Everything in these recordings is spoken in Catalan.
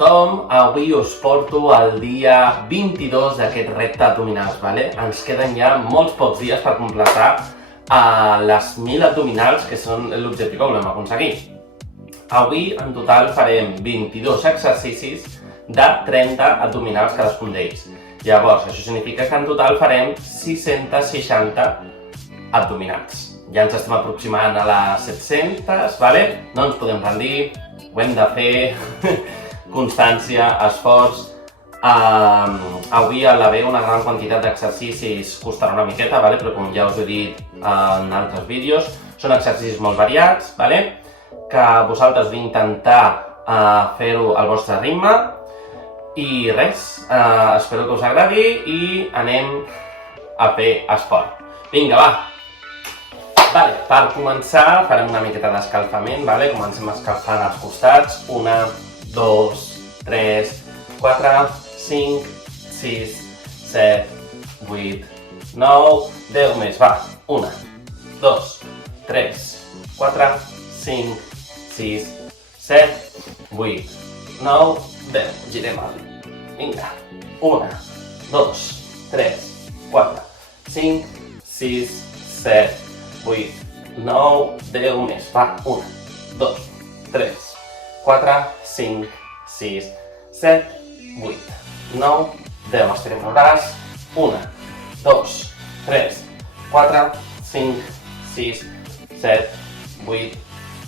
tothom, avui us porto el dia 22 d'aquest repte abdominals, vale? Ens queden ja molts pocs dies per completar les 1.000 abdominals, que són l'objectiu que volem aconseguir. Avui, en total, farem 22 exercicis de 30 abdominals cadascun d'ells. Llavors, això significa que en total farem 660 abdominals. Ja ens estem aproximant a les 700, vale? No ens podem rendir, ho hem de fer, constància, esforç. Avui al haver una gran quantitat d'exercicis costarà una miqueta, vale? Però com ja us he dit en altres vídeos, són exercicis molt variats, vale? Que vosaltres heu d'intentar fer-ho al vostre ritme. I res, espero que us agradi i anem a fer esport. Vinga, va! Vale, per començar farem una miqueta d'escalfament, vale? Comencem escalfant els costats. 1, 2, 3, 4, 5, 6, 7, 8, 9, 10 més, va! 1, 2, 3, 4, 5, 6, 7, 8, 9, 10. Girem el dit. Vinga. 1, 2, 3, 4, 5, 6, 7, 8, 9, 10 més. Va. 1, 2, 3, 4, 5, 6, 7, 8, 9, 10. Estirem el braç. 1, 2, 3, 4, 5, 6, 7, 8,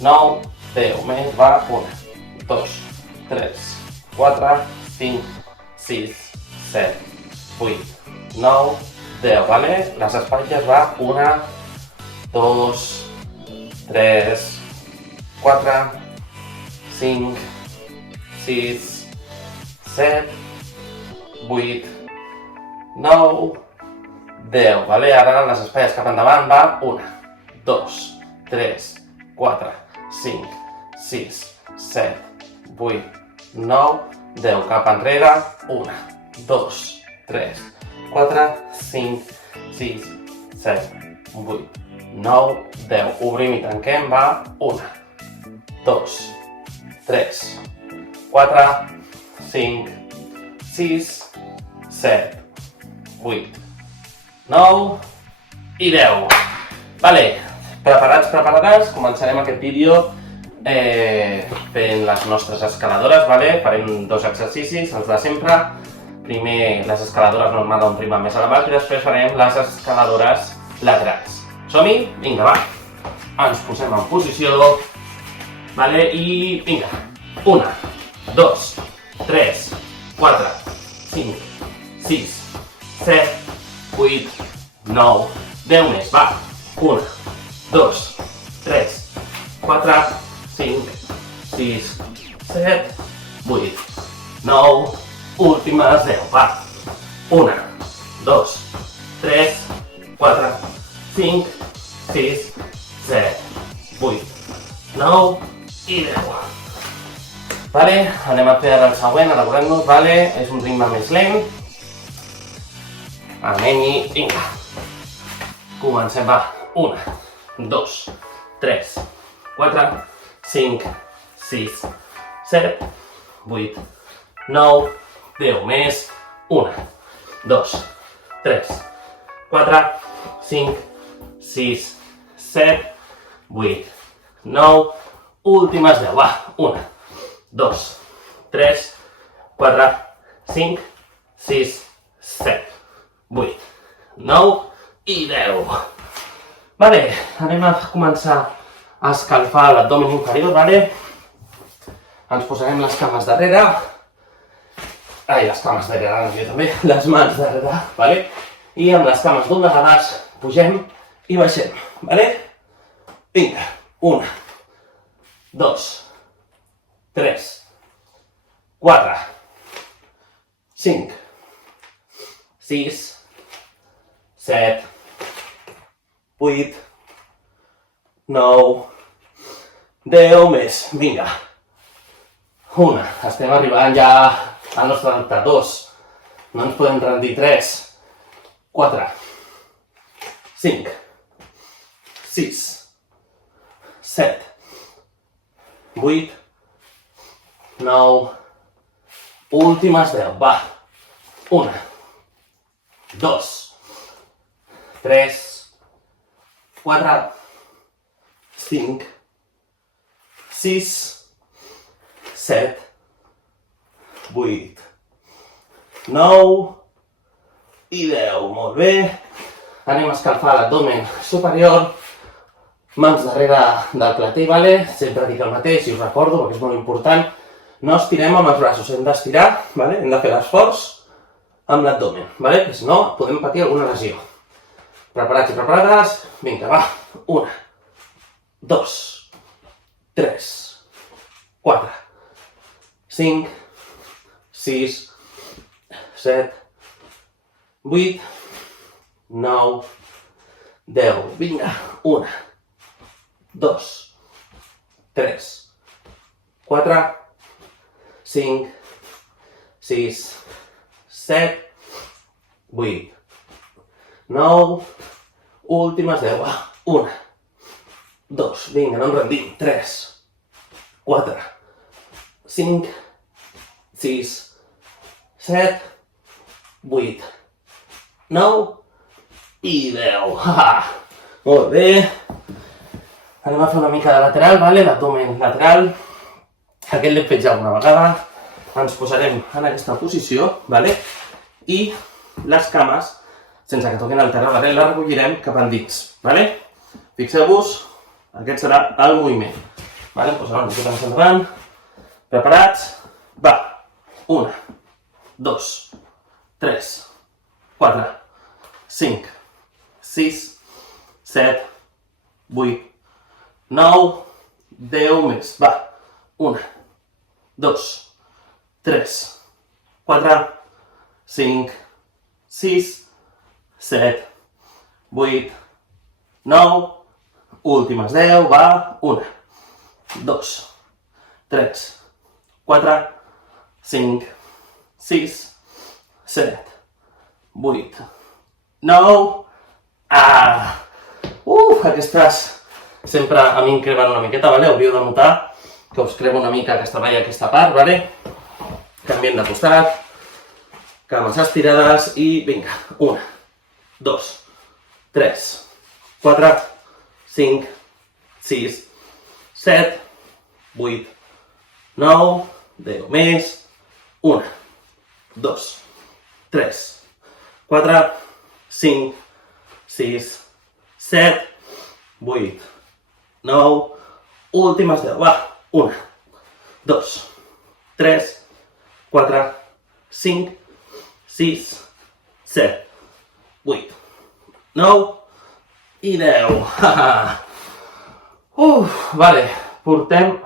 9, 10 més. Va. 1, 2, 3, 4, 5, 6, 7, 8, 9, 10, vale? Les espatlles va 1, 2, 3, 4, 5, 6, 7, 8, 9, 10, vale? Ara les espatlles cap endavant va 1, 2, 3, 4, 5, 6, 7, 8, 9, 10, cap enrere, 1, 2, 3, 4, 5, 6, 7, 8, 9, 10. Obrim i tanquem, va, 1, 2, 3, 4, 5, 6, 7, 8, 9 i 10. Vale, preparats, preparades, començarem aquest vídeo fent les nostres escaladores, vale? Farem 2 exercicis, els de sempre. Primer les escaladores normals a un ritme més elevat i després farem les escaladores laterals. Som-hi? Vinga, va! Ens posem en posició, vale? I vinga! 1, 2, 3, 4, 5, 6, 7, 8, 9, 10 més, va! 1, 2, 3, 4, 5, 6, 7, 8, 9, últimes 10, va! 1, 2, 3, 4, 5, 6, 7, 8, 9 i 10. Vale, anem a fer ara el següent, elaborem-nos, vale? És un ritme més lent. Anem-hi, vinga! Comencem, va! 1, 2, 3, 4, 5, 6, 7, 8, 9, 10 més. 1, 2, 3, 4, 5, 6, 7, 8, 9, últimes 10, va. 1, 2, 3, 4, 5, 6, 7, 8, 9 i 10. Vale, anem a començar a escalfar l'abdomen inferior, vale? Ens posarem les cames darrere. Ai, les cames darrere, jo també. Les mans darrere, vale? I amb les cames doblegades pugem i baixem, vale? Vinga, 1, 2, 3, 4, 5, 6, 7, 8, 9, 10 més. Vinga. 1, estem arribant ja al nostre repte. 2, no ens podem rendir. 3, 4, 5, 6, 7, 8, 9, Últimes 10, va. 1, 2, 3, 4, 5, 6, 7, 8, 9 i 10. Molt bé. Anem a escalfar l'abdomen superior, mans darrere del clatell, vale? Sempre dic el mateix, si us recordo, perquè és molt important. No estirem amb els braços, hem d'estirar, vale? Hem de fer l'esforç amb l'abdomen, vale? Que si no podem patir alguna lesió. Preparats i preparades? Vinga, va. 1, 2, 3, 4, 5, 6, 7, 8, 9, 10. Vinga. 1, 2, 3, 4, 5, 6, 7, 8, 9, últimes 10, va. 1, 2, vinga, no ens rendim. 3, 4, 5, 6, 7, 8, 9 i 10. Molt bé. Anem a fer una mica de lateral, vale? L'abdomen lateral. Aquest l'hem fet ja una vegada. Ens posarem en aquesta posició, vale? I les cames, sense que toquin el terra, vale? Les recollirem cap endins, vale? Fixeu-vos, aquest serà el moviment. Vale? Em posarem una mica més endavant. Preparats? Va. 1, 2, 3, 4, 5, 6, 7, 8, 9, 10 més. Va. 1, 2, 3, 4, 5, 6, 7, 8, 9, últimes 10, va. 1, 2, 3, 4, 5, 6, 7, 8, 9... Aquestes sempre a mi em cremen una miqueta, vale? Hauríeu de notar que us crema una mica aquesta valla, aquesta part, vale? Canviem de costat, cames estirades i vinga. 1, 2, 3, 4, 5, 6, 7, 8, 9, 10 més. 1, 2, 3, 4, 5, 6, 7, 8, 9, últimes 10, va. 1, 2, 3, 4, 5, 6, 7, 8, 9 i 10. Vale, portem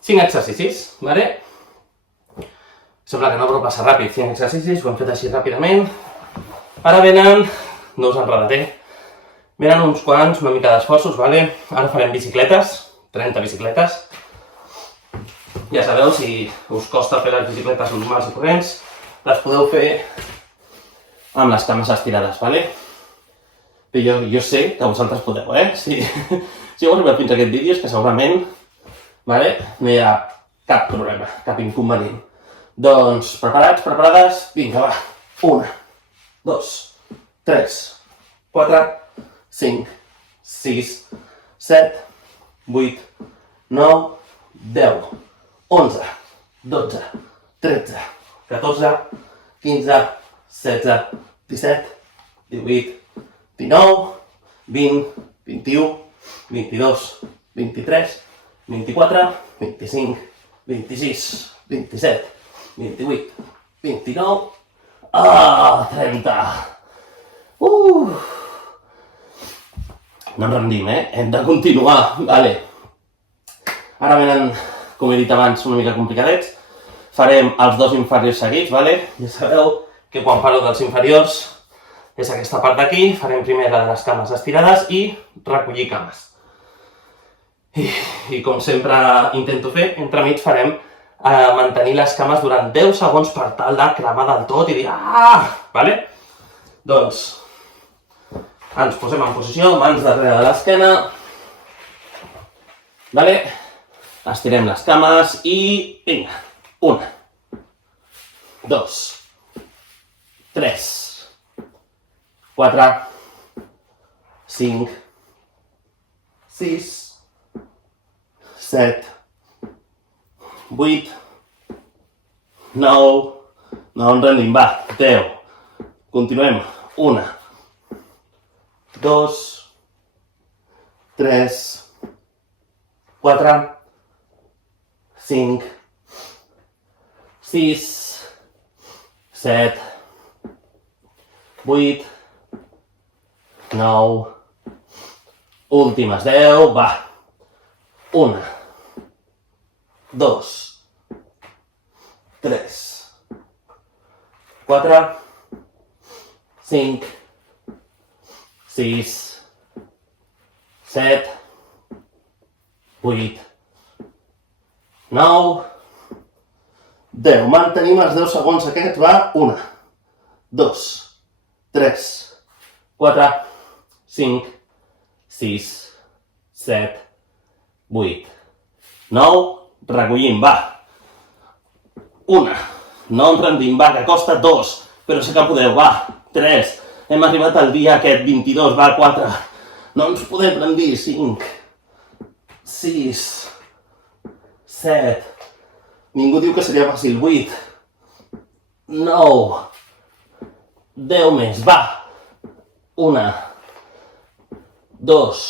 5 exercicis, vale? Sembla que no, però passa ràpid. 5 exercicis, ho hem fet així ràpidament. Ara venen, no us enredaré, venen uns quants, una mica d'esforços, vale? Ara farem bicicletes, 30 bicicletes. Ja sabeu, si us costa fer les bicicletes normals i corrents, les podeu fer amb les cames estirades, vale? Jo sé que vosaltres podeu, Si heu arribat fins a aquest vídeo és que segurament, vale, no hi ha cap problema, cap inconvenient. Doncs, preparats, preparades? Vinga, va. 1, 2, 3, 4, 5, 6, 7, 8, 9, 10, 11, 12, 13, 14, 15, 16, 17, 18, 19, 20, 21, 22, 23, 24, 25, 26, 27, 28, 29, 30. No ens rendim, Hem de continuar, vale. Ara venen, com he dit abans, una mica complicadets. Farem els dos inferiors seguits, vale? Ja sabeu que quan parlo dels inferiors és aquesta part d'aquí. Farem primer la de les cames estirades i recollir cames. I com sempre intento fer, entremig farem mantenir les cames durant 10 segons per tal de cremar del tot i dir vale? Doncs ens posem en posició, mans darrere de l'esquena, vale? Estirem les cames i vinga, 1, 2, 3, 4, 5, 6, 7, 8, 9, no ens rendim, va, 10. Continuem. 1, 2, 3, 4, 5, 6, 7, 8, 9, últimes 10, va. 1, 2, 3, 4, 5, 6, 7, 8, 9, 10. Mantenim els 10 segons aquests, va. 1, 2, 3, 4, 5, 6, 7, 8, 9. Recollim, va. 1, no ens rendim, va, que costa 2, però sí que podeu, va. 3, hem arribat al dia aquest 22, va. 4, no ens podem rendir. 5, 6, 7, ningú diu que seria fàcil. 8, 9, 10 més, va. 1, 2,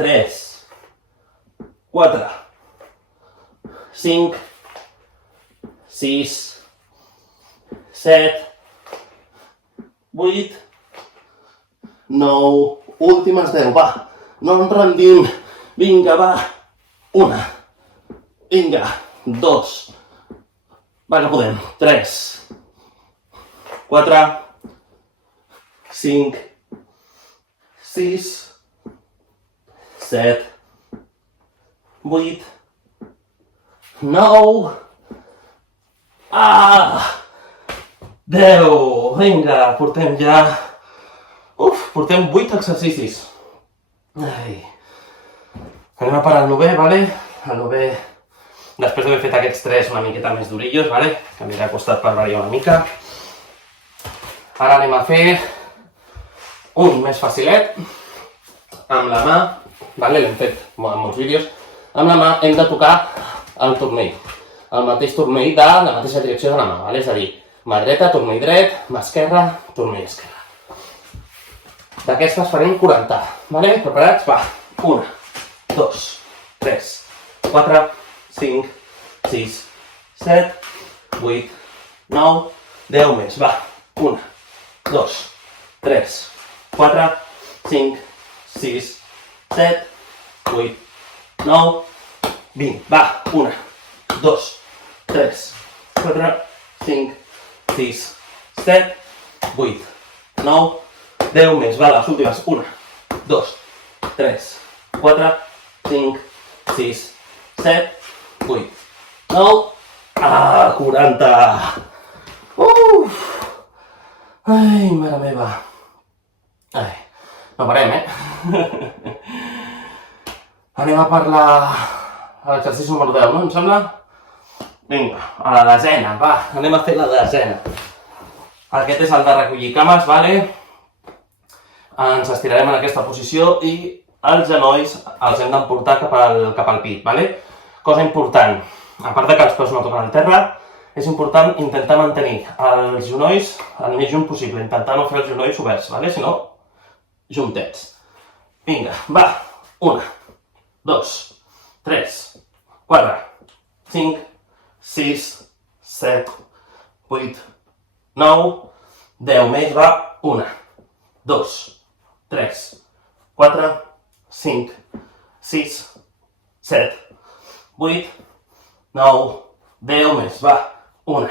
3, 4, 5, 6, 7, 8, 9, últimes 10, va. No ens rendim. Vinga, va. 1, vinga, 2, va que podem. 3, 4, 5, 6, 7, 8, 9, 10. Vinga, portem ja... portem 8 exercicis. Ai. Anem a parar el 9è, vale? El 9è, després d'haver fet aquests 3 una miqueta més durillos, vale? Que m'he acostat per variar una mica. Ara anem a fer un més facilet, amb la mà, vale? L'hem fet en molts vídeos. Amb la mà hem de tocar el turmell, el mateix turmell de la mateixa direcció de la mà, vale? És a dir, mà dreta, turmell dret, mà esquerra, turmell esquerra. D'aquestes farem 40, vale? Preparats? Va. 1, 2, 3, 4, 5, 6, 7, 8, 9, 10 més, va. 1, 2, 3, 4, 5, 6, 7, 8, 9, 20, va. 1, 2, 3, 4, 5, 6, 7, 8, 9, 10 més, va, les últimes. 1, 2, 3, 4, 5, 6, 7, 8, 9, 40. Ai, mare meva. Ai, no parem, Anem a parlar a l'exercici número 10, no? Em sembla? Vinga, a la desena, va, anem a fer la desena. Aquest és el de recollir cames, vale? Ens estirarem en aquesta posició i els genolls els hem d'emportar cap al pit, vale? Cosa important, a part que els peus no toquen el terra, és important intentar mantenir els genolls el més junt possible, intentar no fer els genolls oberts, vale? Si no, juntets. Vinga, va, 1, 2, 3, 4, 5, 6, 7, 8, 9, 10 més, va, 1, 2, 3, 4, 5, 6, 7, 8, 9, 10 més, va, 1,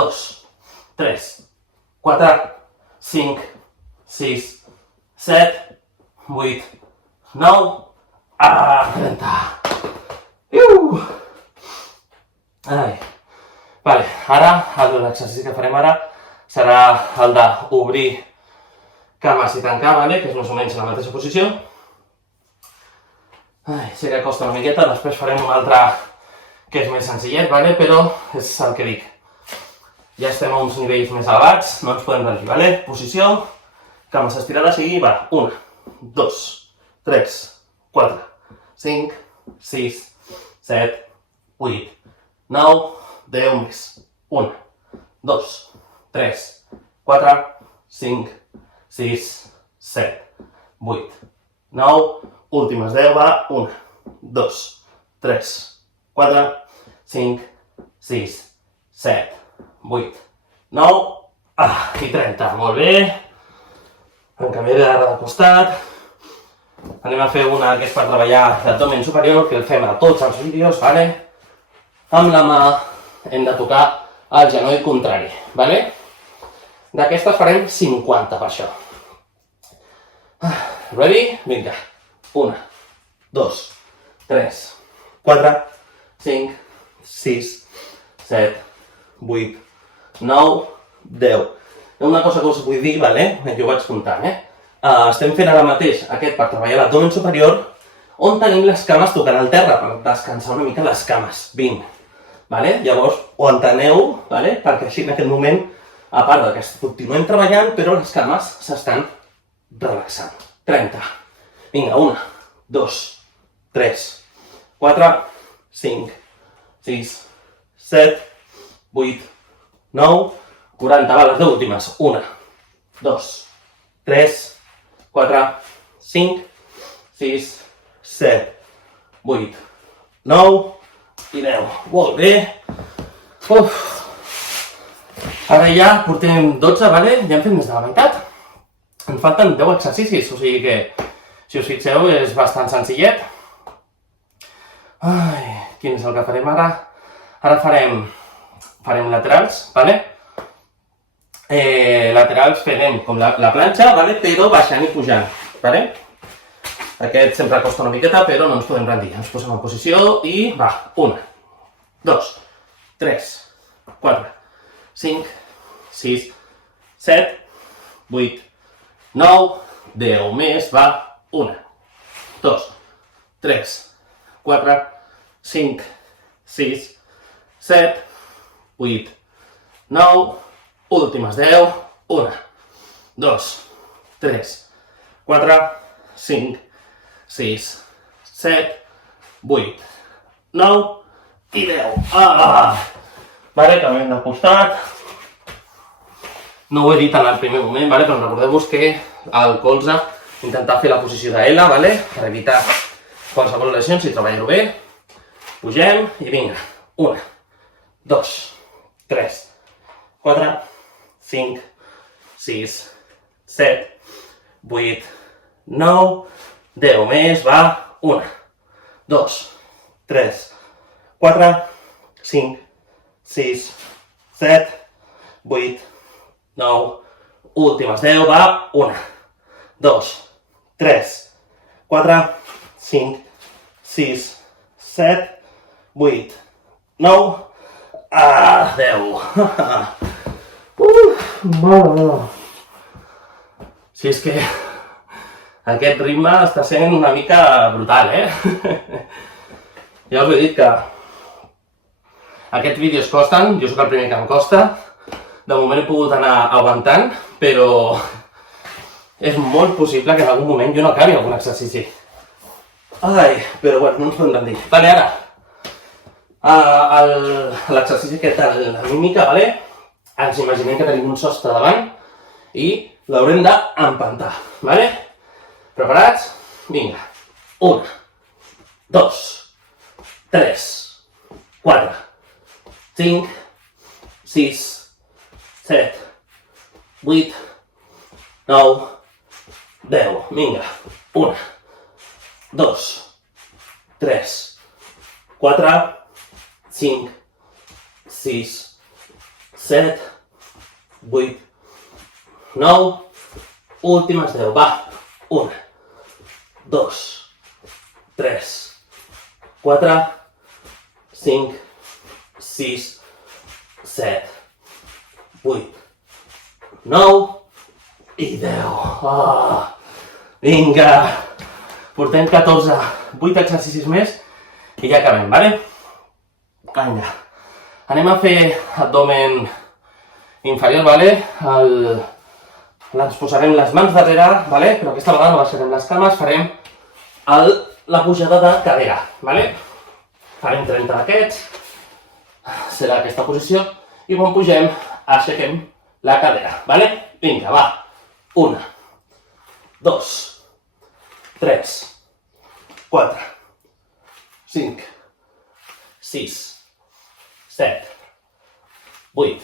2, 3, 4, 5, 6, 7, 8, 9, 30. Ai. Vale, ara, l'exercici que farem ara serà el d'obrir cames i tancar, vale? Que és més o menys la mateixa posició. Ai, sé que costa una miqueta, després farem un altre que és més senzillet, vale? Però és el que dic. ja estem a uns nivells més elevats, no ens podem rendir, vale? Posició, cames estirades i va, 1, 2, 3, 4, 5, 6, 7, 8, 9, 10 més. 1, 2, 3, 4, 5, 6, 7, 8, 9, últimes 10, va, 1, 2, 3, 4, 5, 6, 7, 8, 9, i 30, molt bé. En canviaré ara de costat. Anem a fer una que és per treballar l'abdomen superior, que el fem a tots els vídeos, vale? Amb la mà hem de tocar el genoll contrari, vale? D'aquestes farem 50 per això. Ready? Vinga. 1, 2, 3, 4, 5, 6, 7, 8, 9, 10. Una cosa que us vull dir, vale? Jo ho vaig comptant, estem fent ara mateix aquest per treballar l'abdomen superior, on tenim les cames tocant al terra, per descansar una mica les cames. 20. Vale? Llavors, ho enteneu, vale? Perquè així en aquest moment, a part que continuem treballant, però les cames s'estan relaxant. 30. Vinga, 1, 2, 3, 4, 5, 6, 7, 8, 9, 40. Va, les 10 últimes. 1, 2, 3, 4, 5, 6, 7, 8, 9 i 10. Molt bé. Uf. Ara ja portem 12, vale? Ja hem fet més de la meitat. Ens falten 10 exercicis, o sigui que, si us fixeu, és bastant senzillet. Ai, quin és el que farem ara? Ara farem laterals, vale? Laterals farem com la planxa, vale? Però baixant i pujant, vale? Aquest sempre costa una miqueta, però no ens podem rendir. Ens posem en posició i va, 1, 2, 3, 4, 5, 6, 7, 8, 9, 10 més, va, 1, 2, 3, 4, 5, 6, 7, 8, 9, últimes 10, 1, 2, 3, 4, 5, 6, 7, 8, 9 i 10. Vale, canviem de costat. No ho he dit en el primer moment, vale? Però recordeu-vos que al colze intentar fer la posició de L, vale? Per evitar qualsevol lesió, si treballo bé. Pugem i vinga. 1, 2, 3, 4, 5, 6, 7, 8, 9, 10 més, va. 1, 2, 3, 4, 5, 6, 7, 8, 9, últimes 10, va. 1, 2, 3, 4, 5, 6, 7, 8, 9, 10. Si és que aquest ritme està sent una mica brutal, Ja us he dit que aquests vídeos costen, jo sóc el primer que em costa. De moment he pogut anar aguantant, però és molt possible que en algun moment jo no acabi algun exercici. Ai, però bueno, no ens podem rendir. Vale, ara, l'exercici aquest de la mímica, vale? Ens imaginem que tenim un sostre davant i l'haurem d'empantar, vale? Preparats? Vinga. 1, 2, 3, 4, 5, 6, 7, 8, 9, 10. Vinga. 1, 2, 3, 4, 5, 6, 7, 8, 9, últimes 10. Va. 1, 2, 3, 4, 5, 6, 7, 8, 9 i 10. Vinga! Portem 14, 8 exercicis més i ja acabem, vale? Vinga. Anem a fer abdomen inferior, vale? Ens posarem les mans darrere, vale? Però aquesta vegada no baixarem les cames, farem la pujada de cadera, vale? Farem 30 d'aquests, serà aquesta posició, i quan pugem, aixequem la cadera, vale? Vinga, va. 1, 2, 3, 4, 5, 6, 7, 8,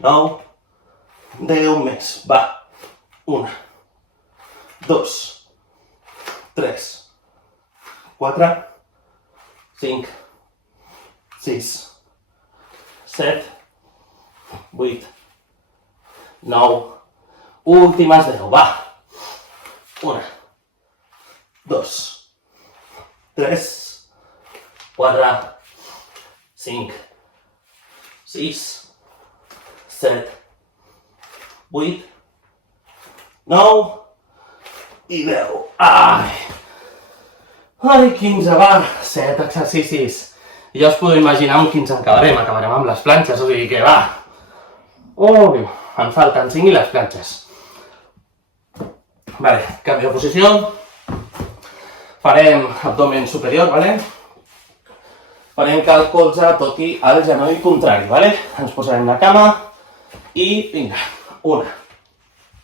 9, 10 més, va. 1, 2, 3, 4, 5, 6, 7, 8, 9, últimes 10, va. 1, 2, 3, 4, 5, 6, 7, 8, 9 i 10. Ai, 15, va. 7 exercicis. I ja us podeu imaginar amb quins acabarem. Acabarem amb les planxes, o sigui que va. Oh, em falten 5 i les planxes. Vale, canvi de posició. Farem abdomen superior, vale? Farem que el colze toqui el genoll contrari, vale? Ens posarem la cama i vinga. 1,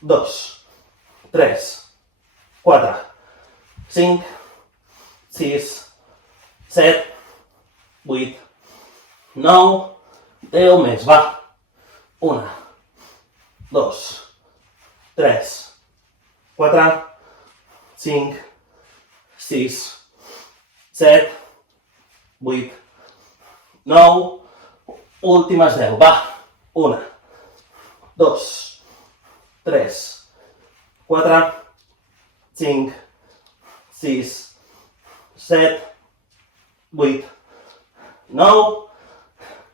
2, 3, 4, 5, 6, 7, 8, 9, 10 més, va. 1, 2, 3, 4, 5, 6, 7, 8, 9, últimes 10, va. 1, 2, 3, 4, 5, 6, 7, 8, 9,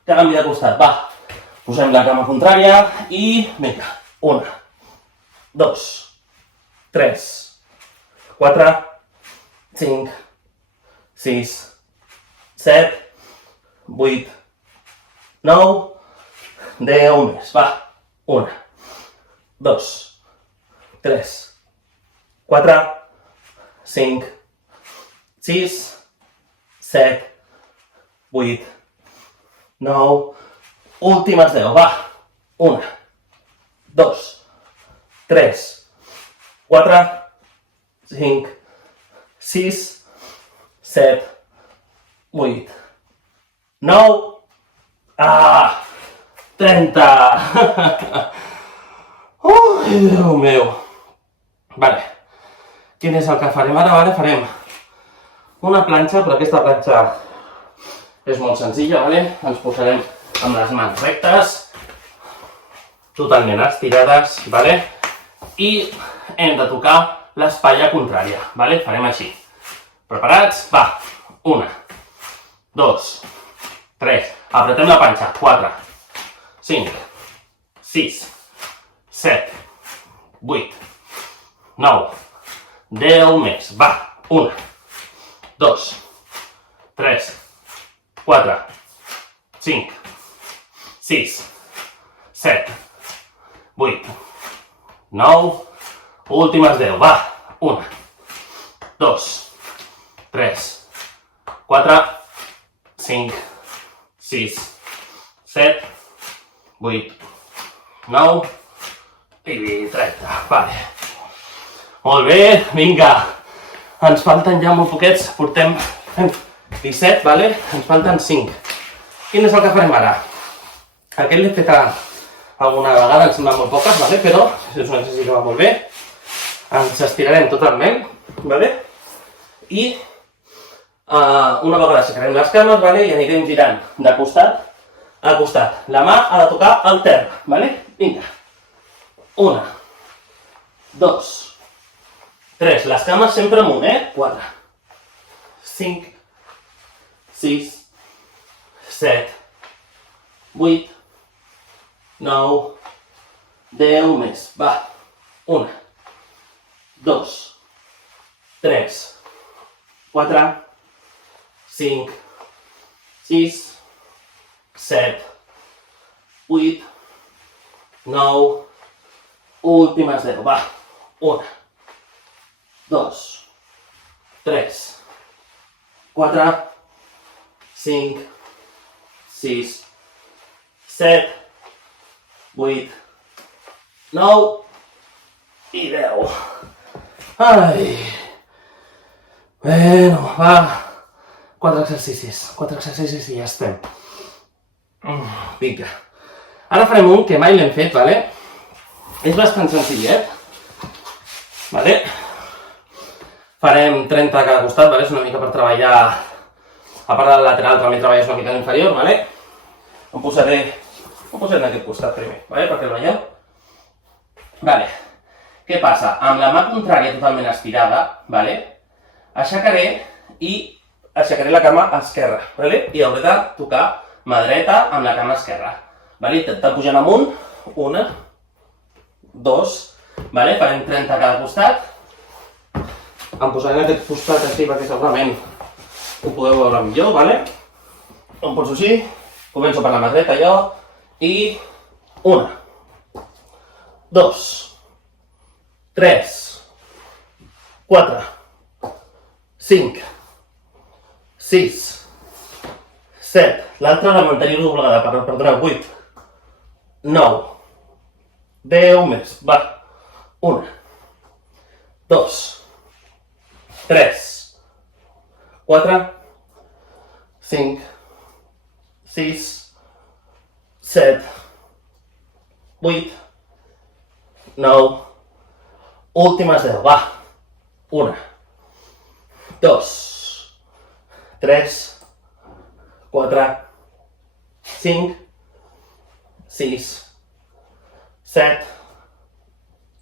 canvi de costat, va. Posem la cama contrària i vinga. 1, 2, 3, 4, 5, 6, 7, 8, 9, 10 més, va. 1, 2, 3, 4, 5, 6, 7, 8, 9, últimes 10, va. 1, 2, 3, 4, 5, 6, 7, 8, 9, 30. Ui, Déu meu. Vale. Quin és el que farem ara? Vale, farem una planxa, però aquesta planxa és molt senzilla, vale? Ens posarem amb les mans rectes, totalment estirades, vale? I hem de tocar l'espatlla contrària, vale? Farem així. Preparats? Va. 1, 2, 3. Apretem la panxa. 4, 5, 6, 7, 8, 9, 10 més. Va. 1, 2, 3, 4, 5, 6, 7, 8, 9, últimes 10. Va. 1, 2, 3, 4, 5, 6, 7, 8, 9 i 30. Vale. Molt bé, vinga. Ens falten ja molt poquets, portem 17, vale? Ens falten 5. Quin és el que farem ara? Aquest l'he fet alguna vegada, em semblen molt poques, vale? Però és un exercici que va molt bé. Ens estirarem totalment, vale? I una vegada aixecarem les cames, vale? I anirem girant de costat a costat. La mà ha de tocar el terra, vale? Vinga. 1, 2, 3. Les cames sempre amunt, 4, 5, 6, 7, 8, 9, 10 més. Va. 1, 2, 3, 4, 5, 6, 7, 8, 9, últimes 10, va. 1, 2, 3, 4, 5, 6, 7, 8, 9 i 10. Ai. Bueno, va. 4 exercicis i ja estem. Vinga. Ara farem un que mai l'hem fet, vale? És bastant senzillet. Vale? Farem 30 a cada costat, vale? És una mica per treballar, a part del lateral també treballes una mica l'inferior, vale? Em posaré en aquest costat primer, vale? Perquè el veieu? Vale. Què passa? Amb la mà contrària totalment estirada, vale? Aixecaré la cama esquerra, vale? I hauré de tocar mà dreta amb la cama esquerra. Vale? Intentar pujant amunt. 1, 2, vale? Farem 30 a cada costat. Em posaré en aquest costat així perquè segurament ho podeu veure millor, vale? Em poso així, començo per la mà dreta jo, i 1, 2, 3, 4, 5, 6, 7, l'altra la mantenir doblegada, perdoneu, 8, 9, 10 més, va, 1, 2, 3, 4, 5, 6, 7, 8, 9, últimes 10, va, 1, 2, 3, 4, 5, 6, 7,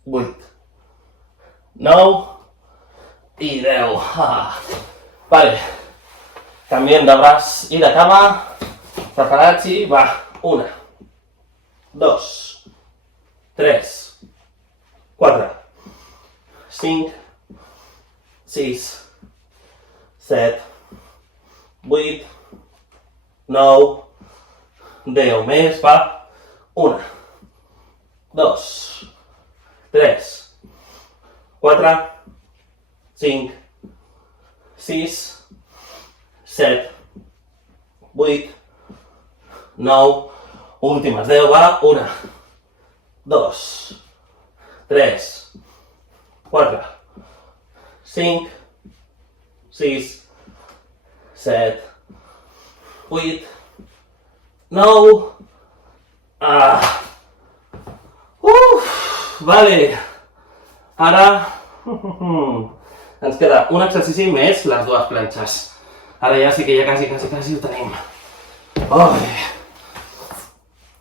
8, 9 i 10. Vale. Canviem de braç i de cama. Preparats i va. 1, 2, 3, 4, 5, 6, 7, 8, 9, 10 més, va. 1, 2, 3, 4, 5, 6, 7, 8, 9, últimes 10, va. 1, 2, 3, 4, 5, 6, 7, 8, 9, vale, ara ens queda un exercici més, les dues planxes. Ara ja sí que ja quasi ho tenim.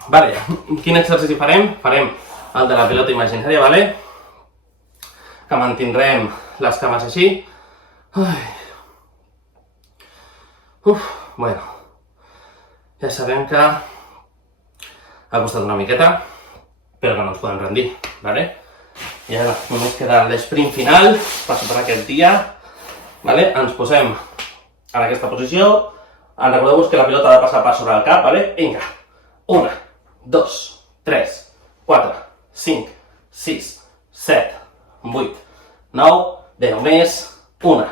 Vale, quin exercici farem? Farem el de la pilota imaginària, vale? Que mantindrem les cames així. Bueno, ja sabem que ha costat una miqueta, però que no ens podem rendir, vale? I ara només queda l'esprint final per superar aquest dia, vale? Ens posem en aquesta posició. Recordeu-vos que la pilota ha de passar per sobre el cap, vale? Vinga, 1, 2, 3, 4, 5, 6, 7, 8, 9, 10 més, 1,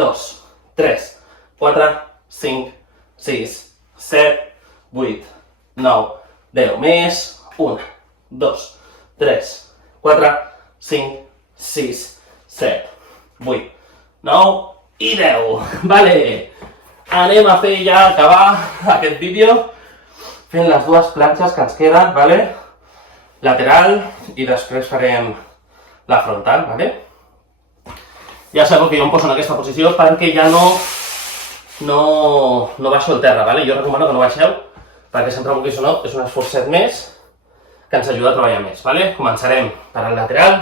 2, 3, 4, 5, 6, 7, 8, 9, 10 més, 1, 2, 3, 4, 5, 6, 7, 8, 9 i 10. Vale, anem a fer ja, acabar aquest vídeo fent les dues planxes que ens queden, vale? Lateral i després farem la frontal, vale? Ja sabeu que jo em poso en aquesta posició perquè ja no baixo el terra, vale? Jo recomano que no baixeu, perquè sempre vulguis o no, és un esforçet més que ens ajuda a treballar més, vale? Començarem per al lateral,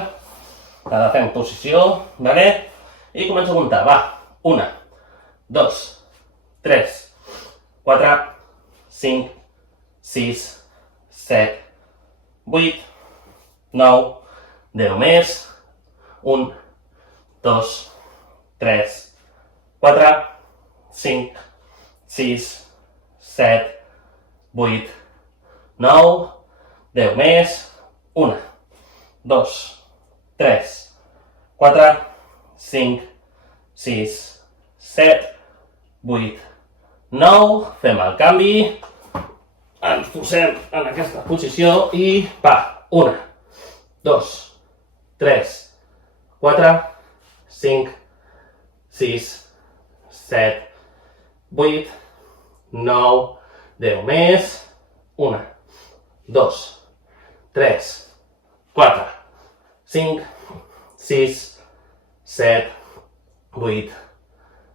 agafem posició, vale? I començo a comptar, va, 1, 2, 3, 4, 5, 6, 7, 8, 9, 10 més, 1, 2, 3, 4, 5, 6, 7, 8, 9, 10 més, 1, 2, 3, 4, 5, 6, 7, 8, 9, fem el canvi, ens posem en aquesta posició i va, 1, 2, 3, 4, 5, 6, 7, 8, 9, 10 més, 1, 2, 3, 4, 5, 6, 7, 8,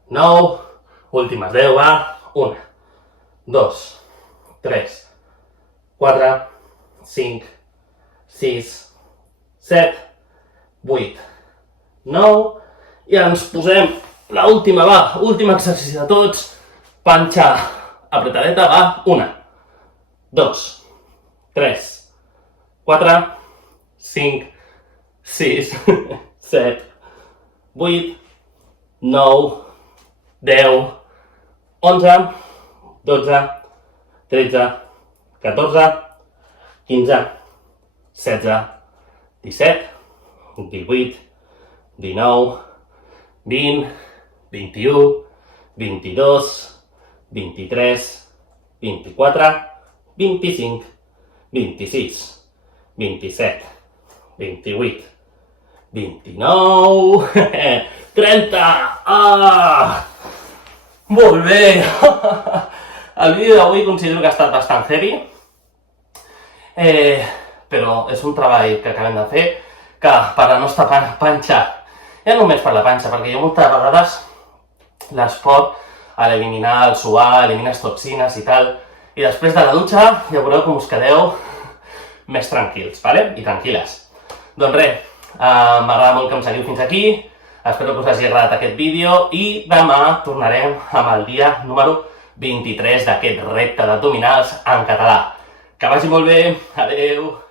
9, últimes 10, va, 1, 2, 3, 4, 5, 6, 7, 8, 9, i ens posem l'última, va, últim exercici de tots, panxa apretadeta, va, 1, 2, 3, 4, 5, 6, 7, 8, 9, 10, 11, 12, 13, 14, 15, 16, 17, 18, 19, 20, 21, 22, 23, 24, 25, 26, 27, 28, 29, 30! Ah! Molt bé! El vídeo d'avui considero que ha estat bastant heavy, però és un treball que acabem de fer que per la nostra panxa, ja només per la panxa, perquè jo moltes vegades l'esport, a l'eliminar el suar, elimines toxines i tal, i després de la dutxa ja veureu com us quedeu més tranquils, vale? I tranquil·les. Doncs res, m'agrada molt que em seguiu fins aquí, espero que us hagi agradat aquest vídeo i demà tornarem amb el dia número 23 d'aquest repte d'abdominals en català. Que vagi molt bé, adeu!